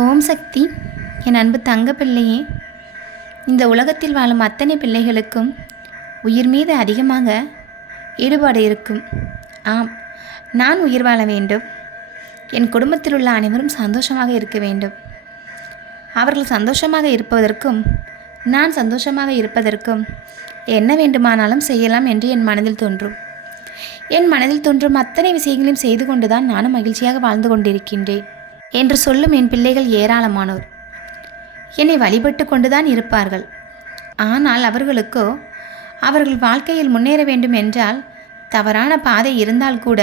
ஓம் சக்தி. என் அன்பு தங்க பிள்ளையே, இந்த உலகத்தில் வாழும் அத்தனை பிள்ளைகளுக்கும் உயிர் மீது அதிகமாக ஈடுபாடு இருக்கும். ஆம், நான் உயிர் வாழ வேண்டும். என் குடும்பத்தில் உள்ள அனைவரும் சந்தோஷமாக இருக்க வேண்டும். அவர்கள் சந்தோஷமாக இருப்பதற்கும் நான் சந்தோஷமாக இருப்பதற்கும் என்ன வேண்டுமானாலும் செய்யலாம் என்று என் மனதில் தோன்றும். என் மனதில் தோன்றும் அத்தனை விஷயங்களையும் செய்து கொண்டுதான் நானும் மகிழ்ச்சியாக வாழ்ந்து கொண்டிருக்கின்றேன் என்று சொல்லும் என் பிள்ளைகள் ஏராளமானோர். என்னை வழிபட்டு கொண்டுதான் இருப்பார்கள். ஆனால் அவர்களுக்கோ அவர்கள் வாழ்க்கையில் முன்னேற வேண்டும் என்றால் தவறான பாதை இருந்தால் கூட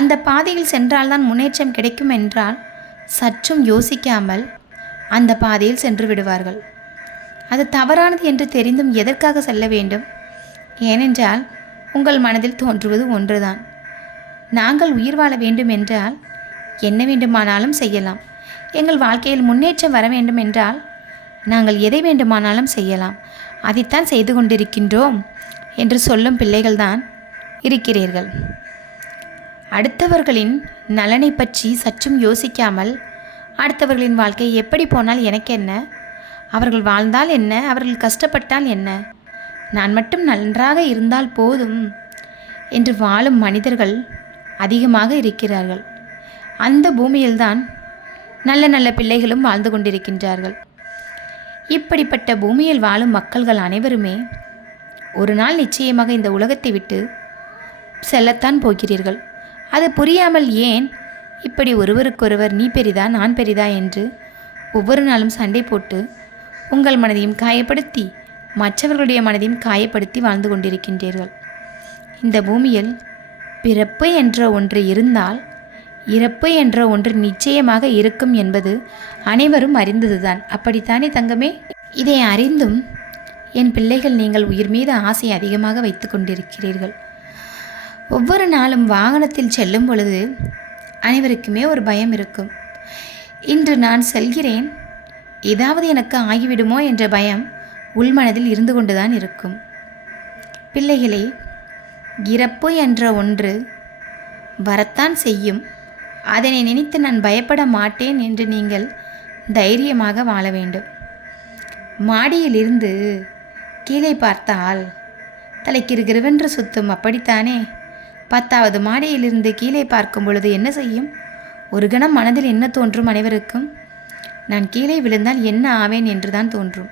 அந்த பாதையில் சென்றால்தான் முன்னேற்றம் கிடைக்கும் என்றால் சற்றும் யோசிக்காமல் அந்த பாதையில் சென்று விடுவார்கள். அது தவறானது என்று தெரிந்தும் எதற்காக செல்ல வேண்டும்? ஏனென்றால் உங்கள் மனதில் தோன்றுவது ஒன்றுதான். நாங்கள் உயிர் வாழ வேண்டும் என்றால் என்ன வேண்டுமானாலும் செய்யலாம். எங்கள் வாழ்க்கையில் முன்னேற்றம் வர வேண்டும் என்றால் நாங்கள் எதை வேண்டுமானாலும் செய்யலாம். அதைத்தான் செய்து கொண்டிருக்கின்றோம் என்று சொல்லும் பிள்ளைகள்தான் இருக்கிறீர்கள். அடுத்தவர்களின் நலனை பற்றி சற்றும் யோசிக்காமல் அடுத்தவர்களின் வாழ்க்கை எப்படி போனால் எனக்கு என்ன, அவர்கள் வாழ்ந்தால் என்ன, அவர்கள் கஷ்டப்பட்டால் என்ன, நான் மட்டும் நன்றாக இருந்தால் போதும் என்று வாழும் மனிதர்கள் அதிகமாக இருக்கிறார்கள். அந்த பூமியில்தான் நல்ல நல்ல பிள்ளைகளும் வாழ்ந்து கொண்டிருக்கின்றார்கள். இப்படிப்பட்ட பூமியில் வாழும் மக்கள்கள் அனைவருமே ஒரு நாள் நிச்சயமாக இந்த உலகத்தை விட்டு செல்லத்தான் போகிறீர்கள். அது புரியாமல் ஏன் இப்படி ஒருவருக்கொருவர் நீ பெரிதா நான் பெரிதா என்று ஒவ்வொரு நாளும் சண்டை போட்டு உங்கள் மனதையும் காயப்படுத்தி மற்றவர்களுடைய மனதையும் காயப்படுத்தி வாழ்ந்து கொண்டிருக்கின்றீர்கள்? இந்த பூமியில் பிறப்பு என்ற ஒன்று இருந்தால் இறப்பு என்ற ஒன்று நிச்சயமாக இருக்கும் என்பது அனைவரும் அறிந்ததுதான். அப்படித்தானே தங்கமே? இதை அறிந்தும் என் பிள்ளைகள் நீங்கள் உயிர் மீது ஆசை அதிகமாக வைத்து கொண்டிருக்கிறீர்கள். ஒவ்வொரு நாளும் வாகனத்தில் செல்லும் பொழுது அனைவருக்குமே ஒரு பயம் இருக்கும். இன்று நான் செல்கிறேன், ஏதாவது எனக்கு ஆகிவிடுமோ என்ற பயம் உள்மனதில் இருந்து கொண்டுதான் இருக்கும். பிள்ளைகளே, இறப்பு என்ற ஒன்று வரத்தான் செய்யும். அதனை நினைத்து நான் பயப்பட மாட்டேன் என்று நீங்கள் தைரியமாக வாழ வேண்டும். மாடியிலிருந்து கீழே பார்த்தால் தலைக்கிருகிருவென்று சுத்தும், அப்படித்தானே? 10வது மாடியிலிருந்து கீழே பார்க்கும் பொழுது என்ன செய்யும்? ஒரு கணம் மனதில் என்ன தோன்றும் அனைவருக்கும்? நான் கீழே விழுந்தால் என்ன ஆவேன் என்று தான் தோன்றும்.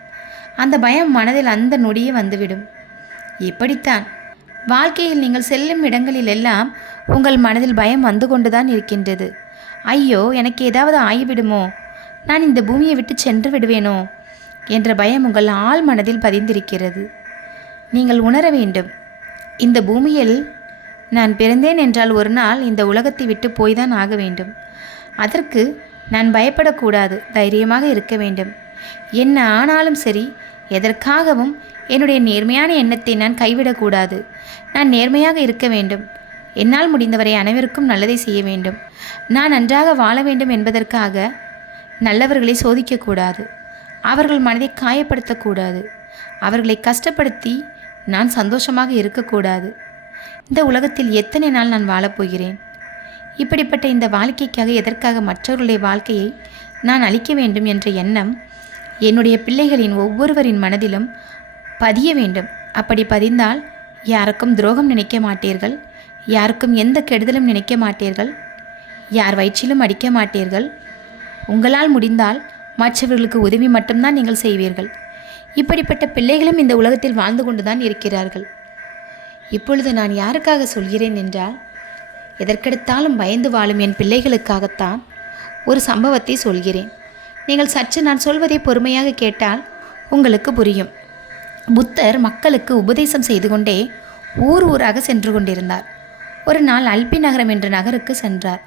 அந்த பயம் மனதில் அந்த நொடியே வந்துவிடும். இப்படித்தான் வாழ்க்கையில் நீங்கள் செல்லும் இடங்களில் எல்லாம் உங்கள் மனதில் பயம் வந்து கொண்டுதான் இருக்கின்றது. ஐயோ, எனக்கு ஏதாவது ஆகிவிடுமோ, நான் இந்த பூமியை விட்டு சென்று விடுவேனோ என்ற பயம் உங்கள் ஆழ் மனதில் பதிந்திருக்கிறது. நீங்கள் உணர வேண்டும், இந்த பூமியில் நான் பிறந்தேன் என்றால் ஒரு நாள் இந்த உலகத்தை விட்டு போய்தான் ஆக வேண்டும். அதற்கு நான் பயப்படக்கூடாது, தைரியமாக இருக்க வேண்டும். என்ன ஆனாலும் சரி, எதற்காகவும் என்னுடைய நேர்மையான எண்ணத்தை நான் கைவிடக்கூடாது. நான் நேர்மையாக இருக்க வேண்டும். என்னால் முடிந்தவரை அனைவருக்கும் நல்லதை செய்ய வேண்டும். நான் நன்றாக வாழ வேண்டும் என்பதற்காக நல்லவர்களை சோதிக்கக்கூடாது. அவர்கள் மனதை காயப்படுத்தக்கூடாது. அவர்களை கஷ்டப்படுத்தி நான் சந்தோஷமாக இருக்கக்கூடாது. இந்த உலகத்தில் எத்தனை நாள் நான் வாழப்போகிறேன்? இப்படிப்பட்ட இந்த வாழ்க்கைக்காக எதற்காக மற்றவர்களுடைய வாழ்க்கையை நான் அழிக்க வேண்டும் என்ற எண்ணம் என்னுடைய பிள்ளைகளின் ஒவ்வொருவரின் மனதிலும் பதிய வேண்டும். அப்படி பதிந்தால் யாருக்கும் துரோகம் நினைக்க மாட்டீர்கள், யாருக்கும் எந்த கெடுதலும் நினைக்க மாட்டீர்கள், யார் வயிற்றிலும் அடிக்க மாட்டீர்கள். உங்களால் முடிந்தால் மற்றவர்களுக்கு உதவி மட்டும்தான் நீங்கள் செய்வீர்கள். இப்படிப்பட்ட பிள்ளைகளும் இந்த உலகத்தில் வாழ்ந்து கொண்டுதான் இருக்கிறார்கள். இப்பொழுது நான் யாருக்காக சொல்கிறேன் என்றால், எதற்கெடுத்தாலும் பயந்து வாழும் என் பிள்ளைகளுக்காகத்தான் ஒரு சம்பவத்தை சொல்கிறேன். நீங்கள் சற்று நான் சொல்வதை பொறுமையாக கேட்டால் உங்களுக்கு புரியும். புத்தர் மக்களுக்கு உபதேசம் செய்து கொண்டே ஊர் ஊராக சென்று கொண்டிருந்தார். ஒரு நாள் அல்பி நகரம் என்ற நகருக்கு சென்றார்.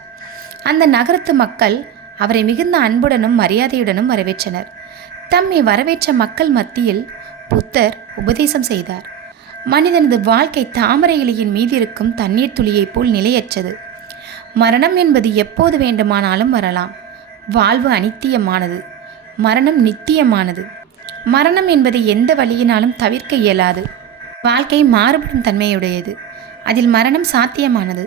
அந்த நகரத்து மக்கள் அவரை மிகுந்த அன்புடனும் மரியாதையுடனும் வரவேற்றனர். தம்மை வரவேற்ற மக்கள் மத்தியில் புத்தர் உபதேசம் செய்தார். மனிதனது வாழ்க்கை தாமரை இலையின் மீது இருக்கும் தண்ணீர் துளியைப் போல் நிலையற்றது. மரணம் என்பது எப்போது வேண்டுமானாலும் வரலாம். வாழ்வு அனித்தியமானது, மரணம் நித்தியமானது. மரணம் என்பதை எந்த வழியினாலும் தவிர்க்க இயலாது. வாழ்க்கை மாறுபடும் தன்மையுடையது. அதில் மரணம் சாத்தியமானது.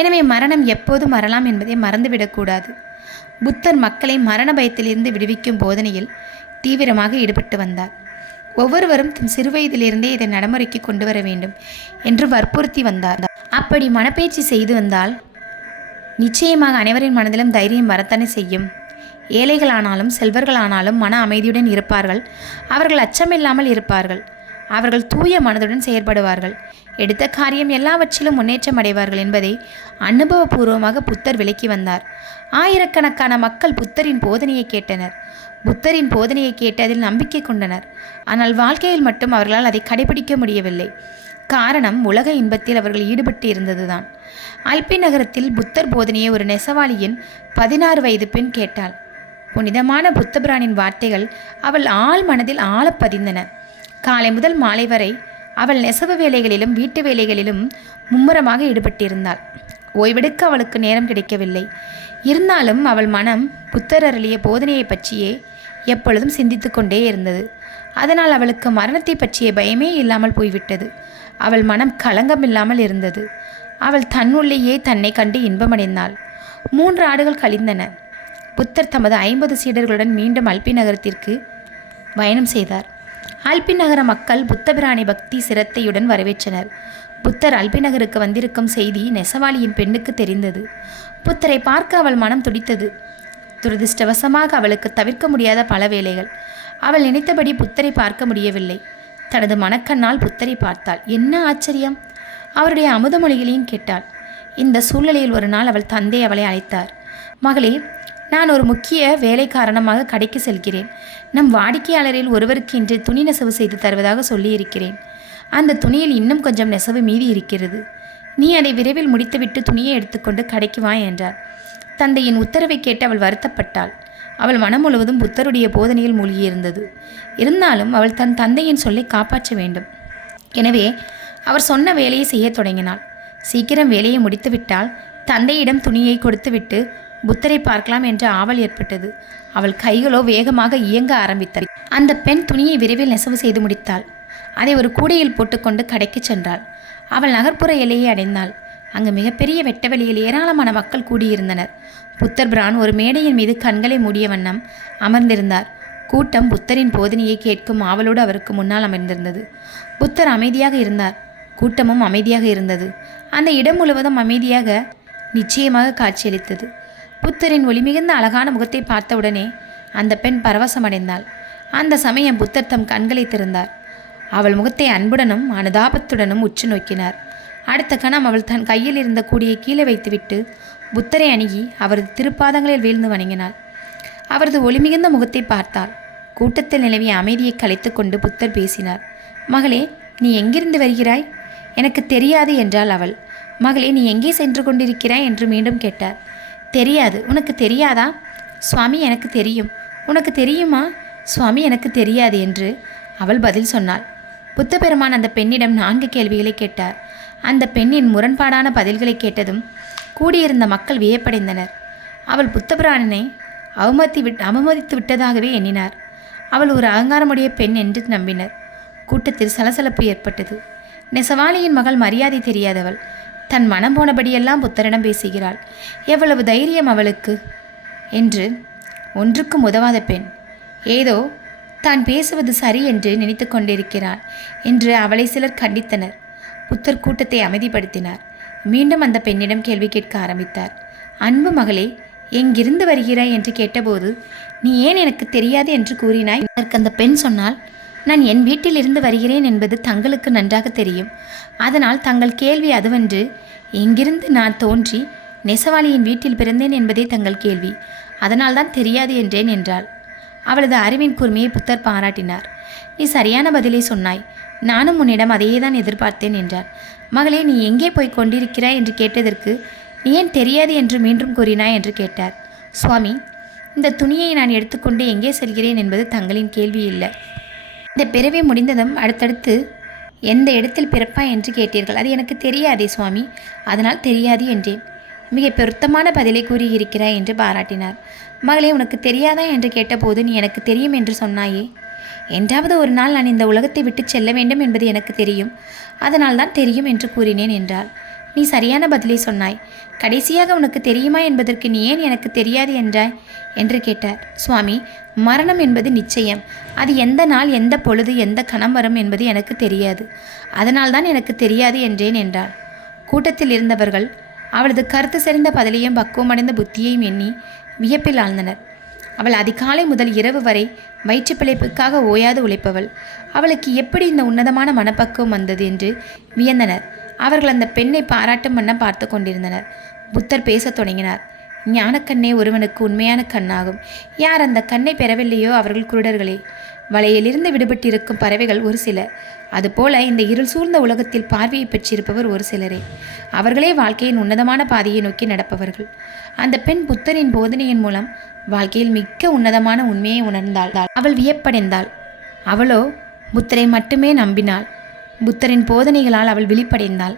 எனவே மரணம் எப்போதும் வரலாம் என்பதை மறந்துவிடக்கூடாது. புத்தர் மக்களை மரண பயத்திலிருந்து விடுவிக்கும் போதனையில் தீவிரமாக ஈடுபட்டு வந்தார். ஒவ்வொருவரும் தம் சிறுவயதிலிருந்தே இதை நடைமுறைக்கு கொண்டு வர வேண்டும் என்று வற்புறுத்தி வந்தார். அப்படி மனப்பயிற்சி செய்து வந்தால் நிச்சயமாக அனைவரின் மனதிலும் தைரியம் வரத்தானே செய்யும். ஏழைகளானாலும் செல்வர்களானாலும் மன அமைதியுடன் இருப்பார்கள். அவர்கள் அச்சமில்லாமல் இருப்பார்கள். அவர்கள் தூய மனதுடன் செயற்படுவார்கள். எடுத்த காரியம் எல்லாவற்றிலும் முன்னேற்றம் அடைவார்கள் என்பதை அனுபவபூர்வமாக புத்தர் விளக்கி வந்தார். ஆயிரக்கணக்கான மக்கள் புத்தரின் போதனையை கேட்டனர். புத்தரின் போதனையை கேட்டு அதில் நம்பிக்கை கொண்டனர். ஆனால் வாழ்க்கையில் மட்டும் அவர்களால் அதை கடைபிடிக்க முடியவில்லை. காரணம், உலக இன்பத்தில் அவர்கள் ஈடுபட்டு இருந்ததுதான். அல்பி நகரத்தில் புத்தர் போதனையை ஒரு நெசவாளியின் 16 வயது பெண் கேட்டாள். புனிதமான புத்தபிரானின் வார்த்தைகள் அவள் ஆழ் மனதில் ஆழப் பதிந்தன. காலை முதல் மாலை வரை அவள் நெசவு வேலைகளிலும் வீட்டு வேலைகளிலும் மும்முரமாக ஈடுபட்டிருந்தாள். ஓய்வெடுக்க அவளுக்கு நேரம் கிடைக்கவில்லை. இருந்தாலும் அவள் மனம் புத்தர் அருளிய போதனையை பற்றியே எப்பொழுதும் சிந்தித்து கொண்டே இருந்தது. அதனால் அவளுக்கு மரணத்தை பற்றிய பயமே இல்லாமல் போய்விட்டது. அவள் மனம் களங்கமில்லாமல் இருந்தது. அவள் தன்னுள்ளேயே தன்னை கண்டு இன்பமடைந்தாள். 3 ஆண்டுகள் கழிந்தன. புத்தர் தமது 50 சீடர்களுடன் மீண்டும் அல்பி நகரத்திற்கு பயணம் செய்தார். அல்பி நகர மக்கள் புத்தபிரானை பக்தி சிரத்தையுடன் வரவேற்றனர். புத்தர் அல்பி நகருக்கு வந்திருக்கும் செய்தி நெசவாளியின் பெண்ணுக்கு தெரிந்தது. புத்தரை பார்க்க அவள் மனம் துடித்தது. துரதிருஷ்டவசமாக அவளுக்கு தவிர்க்க முடியாத பல வேலைகள். அவள் நினைத்தபடி புத்தரை பார்க்க முடியவில்லை. தனது மனக்கண்ணால் புத்தரை பார்த்தாள். என்ன ஆச்சரியம்! அவருடைய அமுத மொழிகளையும் கேட்டாள். இந்த சூழ்நிலையில் ஒரு நாள் அவள் தந்தை அவளை அழைத்தார். மகளே, நான் ஒரு முக்கிய வேலை காரணமாக கடைக்கு செல்கிறேன். நம் வாடிக்கையாளரில் ஒருவருக்கு இன்று துணி நெசவு செய்து தருவதாக சொல்லியிருக்கிறேன். அந்த துணியில் இன்னும் கொஞ்சம் நெசவு மீதி இருக்கிறது. நீ அதை விரைவில் முடித்துவிட்டு துணியை எடுத்துக்கொண்டு கடைக்கு வா என்றார். தந்தையின் உத்தரவை கேட்டு அவள் வருத்தப்பட்டாள். அவள் மனம் முழுவதும் புத்தருடைய போதனையில் மூழ்கியிருந்தது. இருந்தாலும் அவள் தன் தந்தையின் சொல்லை காப்பாற்ற வேண்டும். எனவே அவர் சொன்ன வேலையை செய்ய தொடங்கினாள். சீக்கிரம் வேலையை முடித்துவிட்டால் தந்தையிடம் துணியை கொடுத்துவிட்டு புத்தரை பார்க்கலாம் என்ற ஆவல் ஏற்பட்டது. அவள் கைகளோ வேகமாக இயங்க ஆரம்பித்தாள். அந்த பெண் துணியை விரைவில் நெசவு செய்து முடித்தாள். அதை ஒரு கூடையில் போட்டுக்கொண்டு கடைக்கு சென்றாள். அவள் நகர்ப்புற எல்லையை அடைந்தாள். அங்கு மிகப்பெரிய வெட்டவெளியில் ஏராளமான மக்கள் கூடியிருந்தனர். புத்தர் பிரான் ஒரு மேடையின் மீது கண்களை மூடிய வண்ணம் அமர்ந்திருந்தார். கூட்டம் புத்தரின் போதனையை கேட்கும் ஆவலோடு அவருக்கு முன்னால் அமர்ந்திருந்தது. புத்தர் அமைதியாக இருந்தார். கூட்டமும் அமைதியாக இருந்தது. அந்த இடம் முழுவதும் அமைதியாக நிச்சயமாக காட்சியளித்தது. புத்தரின் ஒளிமிகுந்த அழகான முகத்தை பார்த்தவுடனே அந்த பெண் பரவசமடைந்தாள். அந்த சமயம் புத்தர் தம் கண்களை திறந்தார். அவள் முகத்தை அன்புடனும் அனுதாபத்துடனும் உற்று நோக்கினார். அடுத்த கணம் அவள் தன் கையில் இருந்த கூடியை கீழே வைத்துவிட்டு புத்தரை அணுகி அவரது திருப்பாதங்களில் வீழ்ந்து வணங்கினாள். அவரது ஒளிமிகுந்த முகத்தை பார்த்தாள். கூட்டத்தில் நிலவிய அமைதியை கலைத்து கொண்டு புத்தர் பேசினார். மகளே, நீ எங்கிருந்து வருகிறாய்? எனக்கு தெரியாது என்றாள் அவள். மகளே, நீ எங்கே சென்று கொண்டிருக்கிறாய் என்று மீண்டும் கேட்டார். தெரியாது. உனக்கு தெரியாதா? சுவாமி, எனக்கு தெரியும். உனக்கு தெரியுமா? சுவாமி, எனக்கு தெரியாது என்று அவள் பதில் சொன்னாள். புத்த பெருமான் அந்த பெண்ணிடம் 4 கேள்விகளை கேட்டார். அந்த பெண்ணின் முரண்பாடான பதில்களை கேட்டதும் கூடியிருந்த மக்கள் வியப்படைந்தனர். அவள் புத்தபிரானை அவமதித்து விட்டதாகவே எண்ணினார். அவள் ஒரு அகங்காரமுடைய பெண் என்று நம்பினர். கூட்டத்தில் சலசலப்பு ஏற்பட்டது. நெசவாளியின் மகள் மரியாதை தெரியாதவள். தன் மனம் போனபடியெல்லாம் புத்தரிடம் பேசுகிறாள். எவ்வளவு தைரியம் அவளுக்கு என்று ஒன்றுக்கும் உதவாத பெண். ஏதோ தான் பேசுவது சரி என்று நினைத்து கொண்டிருக்கிறாள் என்று அவளை சிலர் கண்டித்தனர். புத்தர் கூட்டத்தை அமைதிப்படுத்தினார். மீண்டும் அந்த பெண்ணிடம் கேள்வி கேட்க ஆரம்பித்தார். அன்பு மகளே, எங்கிருந்து வருகிறாய் என்று கேட்டபோது நீ ஏன் எனக்கு தெரியாது என்று கூறினாய்? அதற்கு அந்த பெண் சொன்னால், நான் என் வீட்டிலிருந்து வருகிறேன் என்பது தங்களுக்கு நன்றாக தெரியும். அதனால் தங்கள் கேள்வி அதுவென்று. எங்கிருந்து நான் தோன்றி நெசவாளியின் வீட்டில் பிறந்தேன் என்பதே தங்கள் கேள்வி. அதனால்தான் தெரியாது என்றேன் என்றாள். அவளது அறிவின் கூர்மையை புத்தர் பாராட்டினார். நீ சரியான பதிலை சொன்னாய். நானும் உன்னிடம் அதையே தான் எதிர்பார்த்தேன் என்றார். மகளே, நீ எங்கே போய் கொண்டிருக்கிறாய் என்று கேட்டதற்கு நீ ஏன் தெரியாது என்று மீண்டும் கூறினாய் என்று கேட்டார். சுவாமி, இந்த துணியை நான் எடுத்துக்கொண்டு எங்கே செல்கிறேன் என்பது தங்களின் கேள்வி இல்லை. இந்த பிறவி முடிந்ததும் அடுத்தடுத்து எந்த இடத்தில் பிறப்பாய் என்று கேட்டீர்கள். அது எனக்கு தெரியாதே சுவாமி, அதனால் தெரியாது என்றேன். மிக பொருத்தமான பதிலை கூறியிருக்கிறாய் என்று பாராட்டினார். மகளே, உனக்கு தெரியாதா என்று கேட்டபோது நீ எனக்கு தெரியும் என்று சொன்னாயே. என்றாவது ஒரு நாள் நான் இந்த உலகத்தை விட்டு செல்ல வேண்டும் என்பது எனக்கு தெரியும். அதனால் தான் தெரியும் என்று கூறினேன் என்றாள். நீ சரியான பதிலை சொன்னாய். கடைசியாக உனக்கு தெரியுமா என்பதற்கு நீ ஏன் எனக்கு தெரியாது என்றாய் என்று கேட்டார். சுவாமி, மரணம் என்பது நிச்சயம். அது எந்த நாள், எந்த பொழுது, எந்த கணம் வரும் என்பது எனக்கு தெரியாது. அதனால்தான் எனக்கு தெரியாது என்றேன் என்றாள். கூட்டத்தில் இருந்தவர்கள் அவளது கருத்து செறிந்த பதிலையும் பக்குவமடைந்த புத்தியையும் எண்ணி வியப்பில் ஆழ்ந்தனர். அவள் அதிகாலை முதல் இரவு வரை வயிற்று பிழைப்புக்காக ஓயாது உழைப்பவள். அவளுக்கு எப்படி இந்த உன்னதமான மனப்பக்குவம் வந்தது என்று வியந்தனர். அவர்கள் அந்த பெண்ணை பாராட்டும் வண்ணம் பார்த்து கொண்டிருந்தனர். புத்தர் பேசத் தொடங்கினார். ஞானக்கண்ணே ஒருவனுக்கு உண்மையான கண்ணாகும். யார் அந்த கண்ணை பெறவில்லையோ அவர்கள் குருடர்களே. வலையிலிருந்து விடுபட்டிருக்கும் பறவைகள் ஒரு சிலர். அதுபோல இந்த இருள் சூழ்ந்த உலகத்தில் பார்வையை பெற்றிருப்பவர் ஒரு சிலரே. அவர்களே வாழ்க்கையின் உன்னதமான பாதையை நோக்கி நடப்பவர்கள். அந்த பெண் புத்தரின் போதனையின் மூலம் வாழ்க்கையில் மிக்க உன்னதமான உண்மையை உணர்ந்தாள். அவள் வியப்படைந்தாள். அவளோ புத்தரை மட்டுமே நம்பினாள். புத்தரின் போதனைகளால் அவள் விழிப்படைந்தாள்.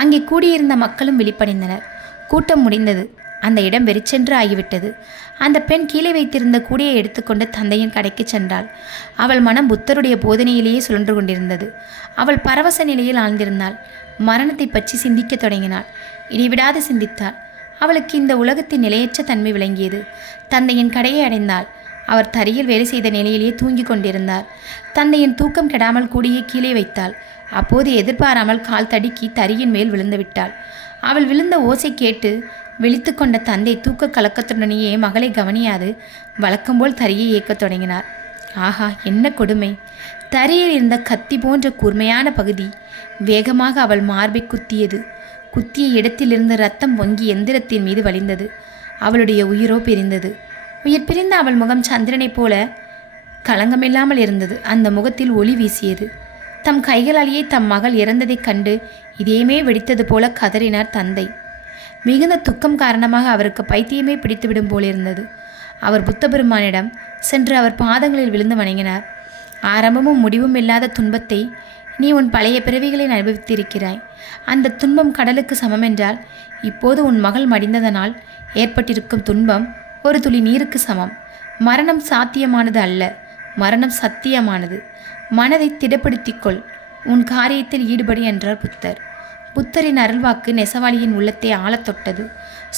அங்கே கூடியிருந்த மக்களும் விழிப்படைந்தனர். கூட்டம் முடிந்தது. அந்த இடம் வெறிச்சென்று ஆகிவிட்டது. அந்த பெண் கீழே வைத்திருந்த கூடையை எடுத்துக்கொண்டு தந்தையின் கடைக்கு சென்றாள். அவள் மனம் புத்தருடைய போதனையிலேயே சுழன்று கொண்டிருந்தது. அவள் பரவச நிலையில் ஆழ்ந்திருந்தாள். மரணத்தை பற்றி சிந்திக்கத் தொடங்கினாள். இடைவிடாது சிந்தித்தாள். அவளுக்கு இந்த உலகத்தின் நிலையற்ற தன்மை விளங்கியது. தந்தையின் கடையை அடைந்தாள். அவர் தரையில் வேலை செய்த நிலையிலேயே தூங்கி கொண்டிருந்தார். தந்தையின் தூக்கம் கெடாமல் கூடியே கீழே வைத்தாள். அப்போது எதிர்பாராமல் கால் தடுக்கி தரையின் மேல் விழுந்து விட்டாள். அவள் விழுந்த ஓசை கேட்டு விழித்து கொண்ட தந்தை தூக்க கலக்கத்துடனேயே மகளை கவனியாது வழக்கம்போல் தரையை இயக்கத் தொடங்கினார். ஆஹா, என்ன கொடுமை! தரையில் இருந்த கத்தி போன்ற கூர்மையான பகுதி வேகமாக அவள் மார்பை குத்தியது. குத்திய இடத்திலிருந்து ரத்தம் பொங்கி எந்திரத்தின் மீது வழிந்தது. அவளுடைய உயிரோ பிரிந்தது. உயிர் பிரிந்த அவள் முகம் சந்திரனைப் போல களங்கமில்லாமல் இருந்தது. அந்த முகத்தில் ஒளி வீசியது. தம் கைகளாலேயே தம் மகள் இறந்ததைக் கண்டு இதயமே வெடித்தது போல கதறினார் தந்தை. மிகுந்த துக்கம் காரணமாக அவருக்கு பைத்தியமே பிடித்துவிடும் போலிருந்தது. அவர் புத்தபெருமானிடம் சென்று அவர் பாதங்களில் விழுந்து வணங்கினார். ஆரம்பமும் முடிவும் இல்லாத துன்பத்தை நீ உன் பழைய பிறவிகளில் அனுபவித்திருக்கிறாய். அந்த துன்பம் கடலுக்கு சமமென்றால் இப்போது உன் மகள் மடிந்ததனால் ஏற்பட்டிருக்கும் துன்பம் ஒரு துளி நீருக்கு சமம். மரணம் சாத்தியமானது அல்ல, மரணம் சத்தியமானது. மனதை திடப்படுத்திக்கொள், உன் காரியத்தில் ஈடுபடு என்றார் புத்தர். புத்தரின் அருள்வாக்கு நெசவாளியின் உள்ளத்தை ஆழத் தொட்டது.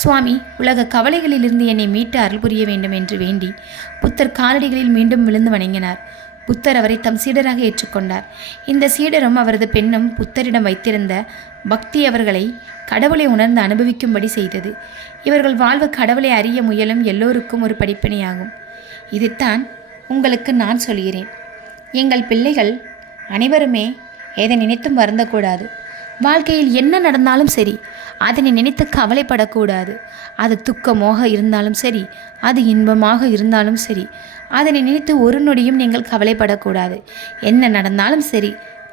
சுவாமி, உலக கவலைகளிலிருந்து என்னை மீட்டு அருள் புரிய வேண்டும் என்று வேண்டி புத்தர் காலடிகளில் மீண்டும் விழுந்து வணங்கினார். புத்தர் அவரை தம் சீடராக ஏற்றுக்கொண்டார். இந்த சீடரும் அவரது பெண்ணும் புத்தரிடம் வைத்திருந்த பக்தி அவர்களை கடவுளை உணர்ந்து அனுபவிக்கும்படி செய்தது. இவர்கள் வாழ்வு கடவுளை அறிய முயலும் எல்லோருக்கும் ஒரு படிப்பினையாகும். இதைத்தான் உங்களுக்கு நான் சொல்கிறேன். எங்கள் பிள்ளைகள் அனைவருமே எதை நினைத்தும் வருந்தக்கூடாது. வாழ்க்கையில் என்ன நடந்தாலும் சரி, அதனை நினைத்து கவலைப்படக்கூடாது. அது துக்கமாக இருந்தாலும் சரி, அது இன்பமாக இருந்தாலும் சரி, அதனை நினைத்து ஒரு நொடியும் நீங்கள் கவலைப்படக்கூடாது. என்ன நடந்தாலும் சரி,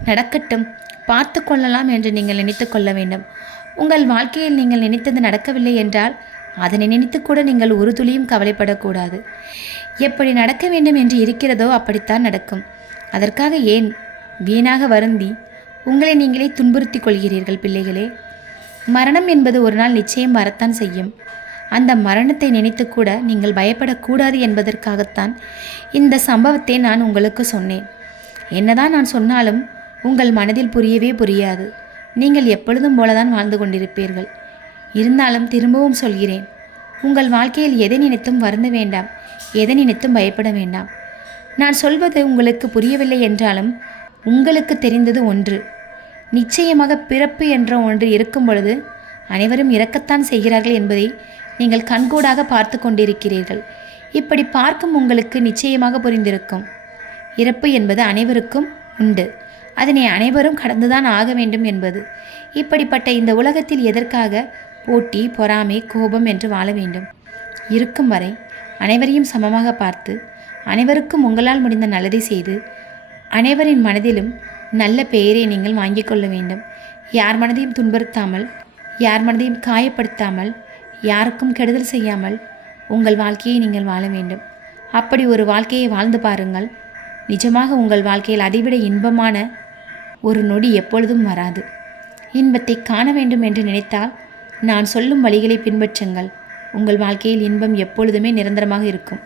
நடக்கட்டும், பார்த்து கொள்ளலாம் என்று நீங்கள் நினைத்து கொள்ள வேண்டும். உங்கள் வாழ்க்கையில் நீங்கள் நினைத்தது நடக்கவில்லை என்றால் அதனை நினைத்து கூட நீங்கள் ஒரு துளியும் கவலைப்படக்கூடாது. எப்படி நடக்க வேண்டும் என்று இருக்கிறதோ அப்படித்தான் நடக்கும். அதற்காக ஏன் வீணாக வருந்தி உங்களை நீங்களே துன்புறுத்தி கொள்கிறீர்கள்? பிள்ளைகளே, மரணம் என்பது ஒரு நாள் நிச்சயம் வரத்தான் செய்யும். அந்த மரணத்தை நினைத்து கூட நீங்கள் பயப்படக்கூடாது என்பதற்காகத்தான் இந்த சம்பவத்தை நான் உங்களுக்கு சொன்னேன். என்னதான் நான் சொன்னாலும் உங்கள் மனதில் புரியவே புரியாது. நீங்கள் எப்பொழுதும் போலதான் வாழ்ந்து கொண்டிருப்பீர்கள். இருந்தாலும் திரும்பவும் சொல்கிறேன், உங்கள் வாழ்க்கையில் எதை நினைத்தும் வருந்த வேண்டாம், எதை நினைத்தும் பயப்பட வேண்டாம். நான் சொல்வது உங்களுக்கு புரியவில்லை என்றாலும் உங்களுக்கு தெரிந்தது ஒன்று. நிச்சயமாக பிறப்பு என்ற ஒன்று இருக்கும் பொழுது அனைவரும் இறக்கத்தான் செய்கிறார்கள் என்பதை நீங்கள் கண்கூடாக பார்த்து கொண்டிருக்கிறீர்கள். இப்படி பார்க்கும் உங்களுக்கு நிச்சயமாக புரிந்திருக்கும். இறப்பு என்பது அனைவருக்கும் உண்டு. அதனை அனைவரும் கடந்துதான் ஆக வேண்டும் என்பது. இப்படிப்பட்ட இந்த உலகத்தில் எதற்காக போட்டி, பொறாமை, கோபம் என்று வாழ வேண்டும்? இருக்கும் வரை அனைவரையும் சமமாக பார்த்து அனைவருக்கும் உங்களால் முடிந்த நல்லதை செய்து அனைவரின் மனதிலும் நல்ல பெயரை நீங்கள் வாங்கிக் கொள்ள வேண்டும். யார் மனதையும் துன்புறுத்தாமல், யார் மனதையும் காயப்படுத்தாமல், யாருக்கும் கெடுதல் செய்யாமல் உங்கள் வாழ்க்கையை நீங்கள் வாழ வேண்டும். அப்படி ஒரு வாழ்க்கையை வாழ்ந்து பாருங்கள். நிஜமாக உங்கள் வாழ்க்கையில் அதைவிட இன்பமான ஒரு நொடி எப்பொழுதும் வராது. இன்பத்தை காண வேண்டும் என்று நினைத்தால் நான் சொல்லும் வழிகளை பின்பற்றுங்கள். உங்கள் வாழ்க்கையில் இன்பம் எப்பொழுதுமே நிரந்தரமாக இருக்கும்.